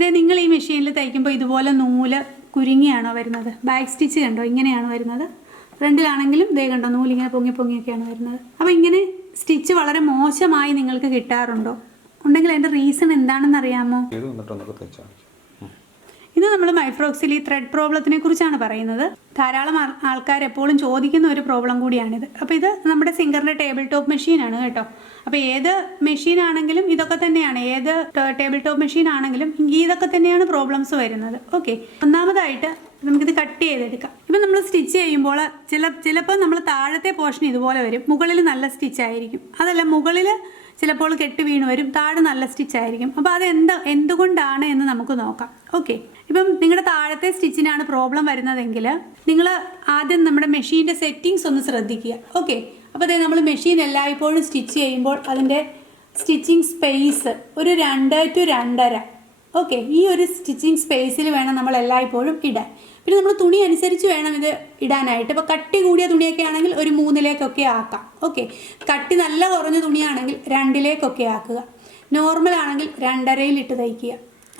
ഇത് നിങ്ങൾ ഈ മെഷീനിൽ തയ്ക്കുമ്പോൾ ഇതുപോലെ നൂല് കുരുങ്ങിയാണോ വരുന്നത്? ബാക്ക് സ്റ്റിച്ച് കണ്ടോ ഇങ്ങനെയാണ് വരുന്നത്. ഫ്രണ്ടിലാണെങ്കിലും ദേ കണ്ടോ നൂലിങ്ങനെ പൊങ്ങി പൊങ്ങിയൊക്കെയാണ് വരുന്നത്. അപ്പോൾ ഇങ്ങനെ സ്റ്റിച്ച് വളരെ മോശമായി നിങ്ങൾക്ക് കിട്ടാറുണ്ടോ? ഉണ്ടെങ്കിൽ അതിൻ്റെ റീസൺ എന്താണെന്ന് അറിയാമോ? ഇത് നമ്മൾ മൈഫ്രോക്സിലി ത്രെഡ് പ്രോബ്ലത്തിനെ കുറിച്ചാണ് പറയുന്നത്. ധാരാളം ആൾക്കാർ എപ്പോഴും ചോദിക്കുന്ന ഒരു പ്രോബ്ലം കൂടിയാണിത്. അപ്പോൾ ഇത് നമ്മുടെ സിംഗറിൻ്റെ ടേബിൾ ടോപ്പ് മെഷീനാണ് കേട്ടോ. അപ്പോൾ ഏത് മെഷീൻ ആണെങ്കിലും ഇതൊക്കെ തന്നെയാണ്, ഏത് ടേബിൾ ടോപ്പ് മെഷീൻ ആണെങ്കിലും ഇതൊക്കെ തന്നെയാണ് പ്രോബ്ലംസ് വരുന്നത്. ഓക്കെ, ഒന്നാമതായിട്ട് നമുക്കിത് കട്ട് ചെയ്തെടുക്കാം. ഇപ്പം നമ്മൾ സ്റ്റിച്ച് ചെയ്യുമ്പോൾ ചിലപ്പോൾ നമ്മൾ താഴത്തെ പോർഷൻ ഇതുപോലെ വരും, മുകളിൽ നല്ല സ്റ്റിച്ച് ആയിരിക്കും. അതല്ല, മുകളിൽ ചിലപ്പോൾ കെട്ട് വീണ് വരും, താഴെ നല്ല സ്റ്റിച്ച് ആയിരിക്കും. അപ്പോൾ അത് എന്തുകൊണ്ടാണ് എന്ന് നമുക്ക് നോക്കാം. ഓക്കെ, ഇപ്പം നിങ്ങളുടെ താഴത്തെ സ്റ്റിച്ചിനാണ് പ്രോബ്ലം വരുന്നതെങ്കിൽ നിങ്ങൾ ആദ്യം നമ്മുടെ മെഷീൻ്റെ സെറ്റിങ്സ് ഒന്ന് ശ്രദ്ധിക്കുക. ഓക്കെ, അപ്പോൾ അതായത് നമ്മൾ മെഷീൻ എല്ലായ്പ്പോഴും സ്റ്റിച്ച് ചെയ്യുമ്പോൾ അതിൻ്റെ സ്റ്റിച്ചിങ് സ്പേസ് ഒരു 2 to 2.5. ഓക്കെ, ഈ ഒരു സ്റ്റിച്ചിങ് സ്പേസിൽ വേണം നമ്മൾ എല്ലായ്പ്പോഴും ഇടാൻ. പിന്നെ നമ്മൾ തുണി അനുസരിച്ച് വേണം ഇത് ഇടാനായിട്ട്. ഇപ്പോൾ കട്ടി കൂടിയ തുണിയൊക്കെ ആണെങ്കിൽ ഒരു 3 ആക്കാം. ഓക്കെ, കട്ടി നല്ല കുറഞ്ഞ തുണിയാണെങ്കിൽ 2 ആക്കുക. നോർമൽ ആണെങ്കിൽ 2.5 ഇട്ട് തയ്ക്കുക.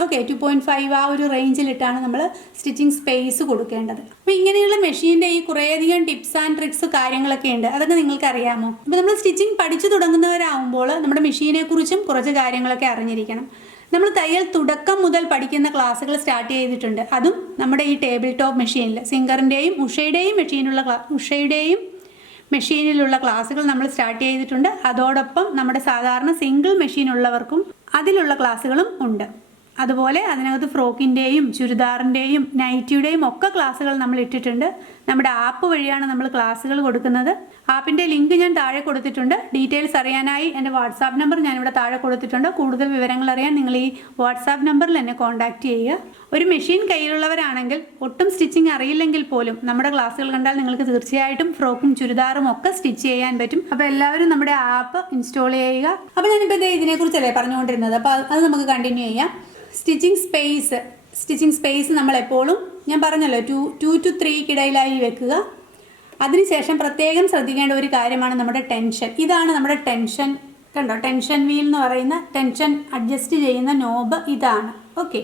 ഓക്കെ, 2.5 ആ ഒരു റേഞ്ചിലിട്ടാണ് നമ്മൾ സ്റ്റിച്ചിങ് സ്പേസ് കൊടുക്കേണ്ടത്. അപ്പോൾ ഇങ്ങനെയുള്ള മെഷീൻ്റെ ഈ കുറേയധികം ടിപ്സ് ആൻഡ് ട്രിക്സ് കാര്യങ്ങളൊക്കെ ഉണ്ട്. അതൊക്കെ നിങ്ങൾക്ക് അറിയാമോ? അപ്പോൾ നമ്മൾ സ്റ്റിച്ചിങ് പഠിച്ചു തുടങ്ങുന്നവരാകുമ്പോൾ നമ്മുടെ മെഷീനെക്കുറിച്ചും കുറച്ച് കാര്യങ്ങളൊക്കെ അറിഞ്ഞിരിക്കണം. നമ്മൾ തയ്യൽ തുടക്കം മുതൽ പഠിക്കുന്ന ക്ലാസ്സുകൾ സ്റ്റാർട്ട് ചെയ്തിട്ടുണ്ട്. അതും നമ്മുടെ ഈ ടേബിൾ ടോപ്പ് മെഷീനിൽ സിംഗറിൻ്റെയും ഉഷയുടെയും മെഷീനിലുള്ള ക്ലാസ്സുകൾ നമ്മൾ സ്റ്റാർട്ട് ചെയ്തിട്ടുണ്ട്. അതോടൊപ്പം നമ്മുടെ സാധാരണ സിംഗിൾ മെഷീനുള്ളവർക്കും അതിലുള്ള ക്ലാസ്സുകളും ഉണ്ട്. അതുപോലെ അതിനകത്ത് ഫ്രോക്കിൻ്റെയും ചുരിദാറിൻ്റെയും നൈറ്റിയുടെയും ഒക്കെ ക്ലാസ്സുകൾ നമ്മൾ ഇട്ടിട്ടുണ്ട്. നമ്മുടെ ആപ്പ് വഴിയാണ് നമ്മൾ ക്ലാസ്സുകൾ കൊടുക്കുന്നത്. ആപ്പിൻ്റെ ലിങ്ക് ഞാൻ താഴെ കൊടുത്തിട്ടുണ്ട്. ഡീറ്റെയിൽസ് അറിയാനായി എൻ്റെ വാട്സാപ്പ് നമ്പർ ഞാനിവിടെ താഴെ കൊടുത്തിട്ടുണ്ട്. കൂടുതൽ വിവരങ്ങൾ അറിയാൻ നിങ്ങൾ ഈ വാട്സാപ്പ് നമ്പറിൽ എന്നെ കോൺടാക്റ്റ് ചെയ്യുക. ഒരു മെഷീൻ കയ്യിലുള്ളവരാണെങ്കിൽ ഒട്ടും സ്റ്റിച്ചിങ് അറിയില്ലെങ്കിൽ പോലും നമ്മുടെ ക്ലാസ്സുകൾ കണ്ടാൽ നിങ്ങൾക്ക് തീർച്ചയായിട്ടും ഫ്രോക്കും ചുരിദാറും ഒക്കെ സ്റ്റിച്ച് ചെയ്യാൻ പറ്റും. അപ്പോൾ എല്ലാവരും നമ്മുടെ ആപ്പ് ഇൻസ്റ്റാൾ ചെയ്യുക. അപ്പോൾ ഞാനിപ്പോൾ ഇതിനെക്കുറിച്ചല്ലേ പറഞ്ഞുകൊണ്ടിരുന്നത്. അപ്പോൾ അത് നമുക്ക് കണ്ടിന്യൂ ചെയ്യാം. സ്റ്റിച്ചിങ് സ്പേസ് നമ്മളെപ്പോഴും ഞാൻ പറഞ്ഞല്ലോ 2 to 3 വെക്കുക. അതിനുശേഷം പ്രത്യേകം ശ്രദ്ധിക്കേണ്ട ഒരു കാര്യമാണ് നമ്മുടെ ടെൻഷൻ. ഇതാണ് നമ്മുടെ ടെൻഷൻ. കണ്ടോ, ടെൻഷൻ വീൽ എന്ന് പറയുന്ന ടെൻഷൻ അഡ്ജസ്റ്റ് ചെയ്യുന്ന നോബ് ഇതാണ്. ഓക്കെ,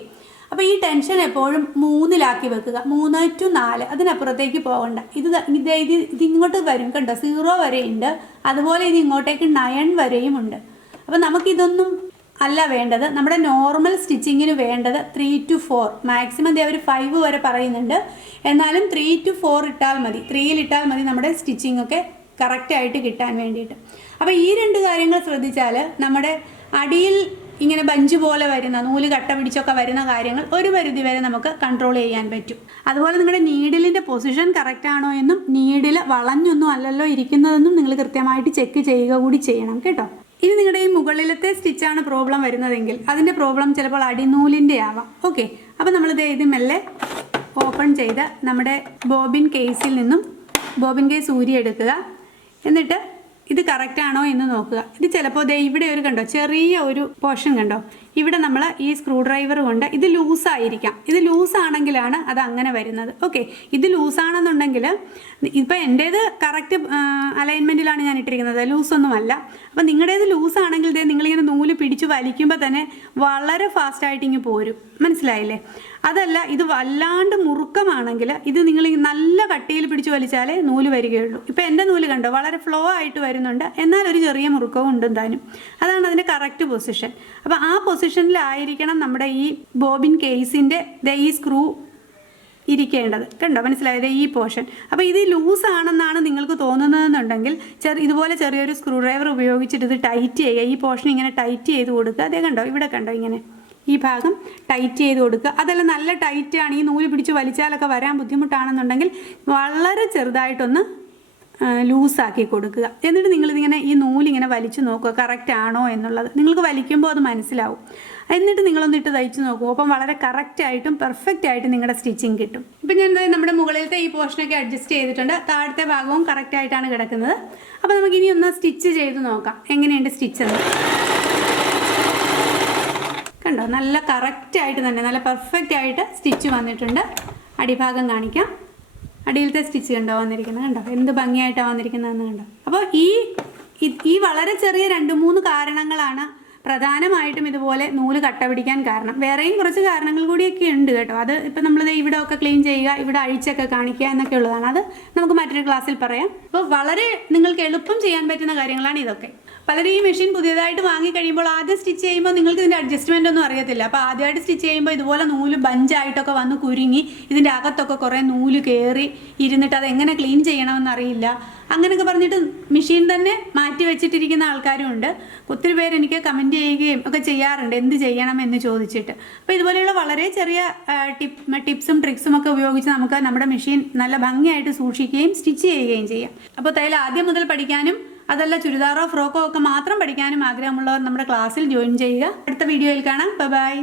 അപ്പോൾ ഈ ടെൻഷൻ എപ്പോഴും 3 വെക്കുക. 3 to 4, അതിനപ്പുറത്തേക്ക് പോകണ്ട. ഇത് ഇങ്ങോട്ട് വരും കണ്ടോ, 0 വരെയുണ്ട്. അതുപോലെ ഇത് ഇങ്ങോട്ടേക്ക് 9 വരെയും ഉണ്ട്. അപ്പോൾ നമുക്കിതൊന്നും അല്ല വേണ്ടത്. നമ്മുടെ നോർമൽ സ്റ്റിച്ചിങ്ങിന് വേണ്ടത് 3 to 4, മാക്സിമം അവർ 5 വരെ പറയുന്നുണ്ട്. എന്നാലും 3 to 4 ഇട്ടാൽ മതി. 3 ഇട്ടാൽ മതി നമ്മുടെ സ്റ്റിച്ചിങ് ഒക്കെ കറക്റ്റായിട്ട് കിട്ടാൻ വേണ്ടിയിട്ട്. അപ്പോൾ ഈ 2 കാര്യങ്ങൾ ശ്രദ്ധിച്ചാൽ നമ്മുടെ അടിയിൽ ഇങ്ങനെ ബഞ്ച് പോലെ വരുന്ന നൂല് കട്ട പിടിച്ചൊക്കെ വരുന്ന കാര്യങ്ങൾ ഒരു പരിധി വരെ നമുക്ക് കൺട്രോൾ ചെയ്യാൻ പറ്റും. അതുപോലെ നിങ്ങളുടെ നീഡിലിൻ്റെ പൊസിഷൻ കറക്റ്റ് ആണോ എന്നും നീഡിൽ വളഞ്ഞൊന്നും അല്ലല്ലോ ഇരിക്കുന്നതെന്നും നിങ്ങൾ കൃത്യമായിട്ട് ചെക്ക് ചെയ്യുക കൂടി ചെയ്യണം കേട്ടോ. ഇനി നിങ്ങളുടെ ഈ മുകളിലത്തെ സ്റ്റിച്ചാണ് പ്രോബ്ലം വരുന്നതെങ്കിൽ അതിൻ്റെ പ്രോബ്ലം ചിലപ്പോൾ അടിനൂലിൻ്റെ ആവാം. ഓക്കെ, അപ്പോൾ നമ്മളിത് ഇത് മെല്ലെ ഓപ്പൺ ചെയ്ത് നമ്മുടെ ബോബിൻ കേസ് ഊരിയെടുക്കുക. എന്നിട്ട് ഇത് കറക്റ്റ് ആണോ എന്ന് നോക്കുക. ഇത് ചിലപ്പോൾ ഇവിടെ ഒരു കണ്ടോ ചെറിയ ഒരു പോർഷൻ കണ്ടോ, ഇവിടെ നമ്മൾ ഈ സ്ക്രൂ ഡ്രൈവർ കൊണ്ട് ഇത് ലൂസായിരിക്കാം. ഇത് ലൂസാണെങ്കിലാണ് അത് അങ്ങനെ വരുന്നത്. ഓക്കെ, ഇത് ലൂസാണെന്നുണ്ടെങ്കിൽ ഇപ്പം എൻ്റേത് കറക്റ്റ് അലൈൻമെൻറ്റിലാണ് ഞാൻ ഇട്ടിരിക്കുന്നത്, ലൂസൊന്നുമല്ല. അപ്പം നിങ്ങളുടേത് ലൂസാണെങ്കിൽ നിങ്ങളിങ്ങനെ നൂല് പിടിച്ച് വലിക്കുമ്പോൾ തന്നെ വളരെ ഫാസ്റ്റായിട്ട് ഇങ്ങ് പോരും. മനസ്സിലായില്ലേ? അതല്ല, ഇത് വല്ലാണ്ട് മുറുക്കമാണെങ്കിൽ ഇത് നിങ്ങൾ നല്ല കട്ടിയിൽ പിടിച്ച് വലിച്ചാലേ നൂല് വരികയുള്ളൂ. ഇപ്പം എൻ്റെ നൂല് കണ്ടോ വളരെ ഫ്ലോ ആയിട്ട് വരുന്നുണ്ട്, എന്നാൽ ഒരു ചെറിയ മുറുക്കവും ഉണ്ട് താനും. അതാണ് അതിൻ്റെ കറക്റ്റ് പൊസിഷൻ. അപ്പോൾ ആ പൊസിഷനിലായിരിക്കണം നമ്മുടെ ഈ ബോബിൻ കേസിൻ്റെ ഈ സ്ക്രൂ ഇരിക്കേണ്ടത്. കണ്ടോ, മനസ്സിലായത്? ഈ പോർഷൻ. അപ്പോൾ ഇത് ലൂസാണെന്നാണ് നിങ്ങൾക്ക് തോന്നുന്നതെന്നുണ്ടെങ്കിൽ ഇതുപോലെ ചെറിയൊരു സ്ക്രൂ ഡ്രൈവർ ഉപയോഗിച്ചിട്ട് ഇത് ടൈറ്റ് ചെയ്യുക. ഈ പോർഷൻ ഇങ്ങനെ ടൈറ്റ് ചെയ്ത് കൊടുക്കുക. അതേ കണ്ടോ, ഇവിടെ കണ്ടോ, ഇങ്ങനെ ഈ ഭാഗം ടൈറ്റ് ചെയ്ത് കൊടുക്കുക. അതെല്ലാം നല്ല ടൈറ്റാണ്. ഈ നൂല് പിടിച്ച് വലിച്ചാലൊക്കെ വരാൻ ബുദ്ധിമുട്ടാണെന്നുണ്ടെങ്കിൽ വളരെ ചെറുതായിട്ടൊന്ന് ലൂസാക്കി കൊടുക്കുക. എന്നിട്ട് നിങ്ങളിതിങ്ങനെ ഈ നൂലിങ്ങനെ വലിച്ചു നോക്കുക കറക്റ്റ് ആണോ എന്നുള്ളത്. നിങ്ങൾക്ക് വലിക്കുമ്പോൾ അത് മനസ്സിലാവും. എന്നിട്ട് നിങ്ങളൊന്ന് ഇട്ട് തയ്ച്ച് നോക്കൂ. അപ്പം വളരെ കറക്റ്റായിട്ടും പെർഫെക്റ്റ് ആയിട്ട് നിങ്ങളുടെ സ്റ്റിച്ചിങ് കിട്ടും. ഇപ്പം ഞാൻ നമ്മുടെ മുകളിലത്തെ ഈ പോർഷനൊക്കെ അഡ്ജസ്റ്റ് ചെയ്തിട്ടുണ്ട്. താഴത്തെ ഭാഗവും കറക്റ്റായിട്ടാണ് കിടക്കുന്നത്. അപ്പോൾ നമുക്കിനി ഒന്ന് സ്റ്റിച്ച് ചെയ്ത് നോക്കാം എങ്ങനെയുണ്ട് സ്റ്റിച്ചെന്ന്. കണ്ടോ, നല്ല കറക്റ്റായിട്ട് തന്നെ നല്ല പെർഫെക്റ്റ് ആയിട്ട് സ്റ്റിച്ച് വന്നിട്ടുണ്ട്. അടിഭാഗം കാണിക്കാം. അടിയിലത്തെ സ്റ്റിച്ച് കണ്ടോ വന്നിരിക്കുന്നത്, കണ്ടോ എന്ത് ഭംഗിയായിട്ടാണ് വന്നിരിക്കുന്നതെന്ന് കണ്ടോ. അപ്പോൾ ഈ വളരെ ചെറിയ 2-3 കാരണങ്ങളാണ് പ്രധാനമായിട്ടും ഇതുപോലെ നൂല് കട്ട പിടിക്കാൻ കാരണം. വേറെയും കുറച്ച് കാരണങ്ങൾ കൂടിയൊക്കെ ഉണ്ട് കേട്ടോ. അത് ഇപ്പം നമ്മളിത് ഇവിടെ ഒക്കെ ക്ലീൻ ചെയ്യുക, ഇവിടെ അഴിച്ചൊക്കെ കാണിക്കുക എന്നൊക്കെ ഉള്ളതാണ്. അത് നമുക്ക് മറ്റൊരു ക്ലാസ്സിൽ പറയാം. അപ്പോൾ വളരെ നിങ്ങൾക്ക് എളുപ്പം ചെയ്യാൻ പറ്റുന്ന കാര്യങ്ങളാണ് ഇതൊക്കെ. പലരും ഈ മെഷീൻ പുതിയതായിട്ട് വാങ്ങി കഴിയുമ്പോൾ ആദ്യം സ്റ്റിച്ച് ചെയ്യുമ്പോൾ നിങ്ങൾക്ക് ഇതിൻ്റെ അഡ്ജസ്റ്റ്മെൻ്റ് ഒന്നും അറിയത്തില്ല. അപ്പോൾ ആദ്യമായിട്ട് സ്റ്റിച്ച് ചെയ്യുമ്പോൾ ഇതുപോലെ നൂല് ബഞ്ചായിട്ടൊക്കെ വന്ന് കുരുങ്ങി ഇതിൻ്റെ അകത്തൊക്കെ കുറേ നൂല് കയറി ഇരുന്നിട്ട് അത് എങ്ങനെ ക്ലീൻ ചെയ്യണമെന്ന് അറിയില്ല. അങ്ങനെയൊക്കെ പറഞ്ഞിട്ട് മെഷീൻ തന്നെ മാറ്റി വെച്ചിട്ടിരിക്കുന്ന ആൾക്കാരും ഉണ്ട്. ഒത്തിരി പേര് എനിക്ക് കമൻറ്റ് ചെയ്യുകയും ഒക്കെ ചെയ്യാറുണ്ട് എന്ത് ചെയ്യണം എന്ന് ചോദിച്ചിട്ട്. അപ്പോൾ ഇതുപോലെയുള്ള വളരെ ചെറിയ ടിപ്സും ട്രിക്സും ഒക്കെ ഉപയോഗിച്ച് നമുക്ക് നമ്മുടെ മെഷീൻ നല്ല ഭംഗിയായിട്ട് സൂക്ഷിക്കുകയും സ്റ്റിച്ച് ചെയ്യുകയും ചെയ്യാം. അപ്പോൾ തയ്യൽ ആദ്യം മുതൽ പഠിക്കാനും അതല്ല ചുരിദാറോ ഫ്രോക്കോ ഒക്കെ മാത്രം പഠിക്കാനും ആഗ്രഹമുള്ളവർ നമ്മുടെ ക്ലാസ്സിൽ ജോയിൻ ചെയ്യുക. അടുത്ത വീഡിയോയിൽ കാണാം. ബൈ.